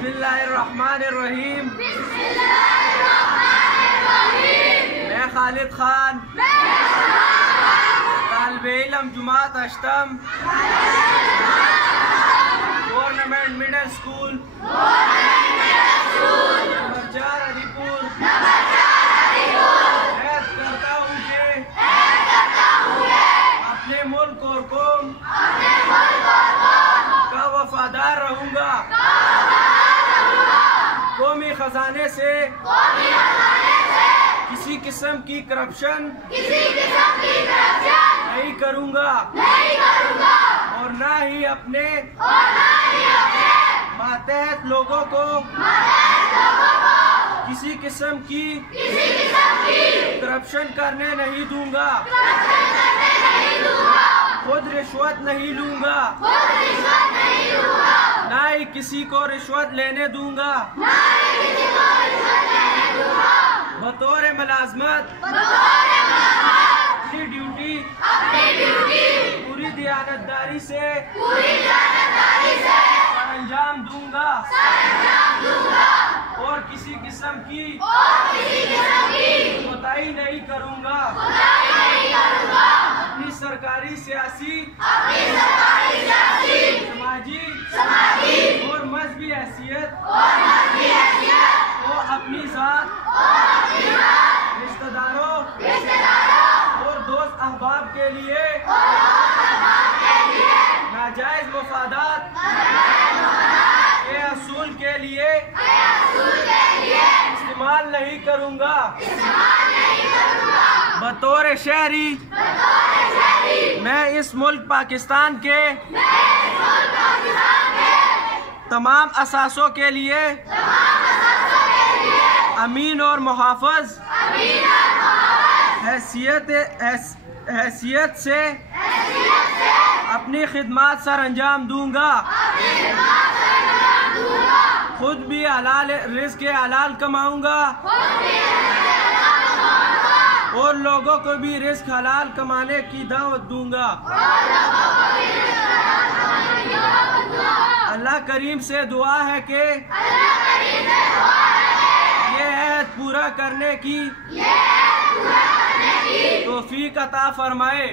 बिस्मिल्लाहिर्रहमानिर्रहीम। मैं खालिद खान, तालिबे इल्म जुमात अष्टम, government middle school number 4 Alipur, ऐद करता हूँ कि अपने मुल्क और कौम का वफादार रहूँगा। कौमी खजाने से किसी किस्म की करप्शन नहीं करूँगा और ना ही अपने मातहत लोगों को किसी किस्म की करप्शन करने नहीं दूंगा। खुद रिश्वत नहीं लूंगा, ना ही किसी को रिश्वत लेने दूंगा। बतौर मुलाजमत अपनी ड्यूटी पूरी दियानतदारी से अंजाम दूंगा और किसी किस्म की कोताही नहीं करूंगा। अपनी सरकारी सियासी समाजी और मजहबी हैसियत को अपनी जात, रिश्तेदारों और दोस्त अहबाब के लिए नाजायज मफादात के असूल के लिए इस्तेमाल नहीं करूंगा। बतौर शहरी मैं इस मुल्क पाकिस्तान के तमाम असासों के लिए अमीन और मुहाफ़िज़ हैसियत से अपनी खिदमत सर अंजाम दूंगा। खुद भी हलाल रिज़्क़ हलाल कमाऊंगा और लोगों को भी रिज़्क़ हलाल कमाने की दावत दूंगा। अल्लाह करीम से दुआ है कि ये अहद पूरा करने की तौफीक अता फरमाए।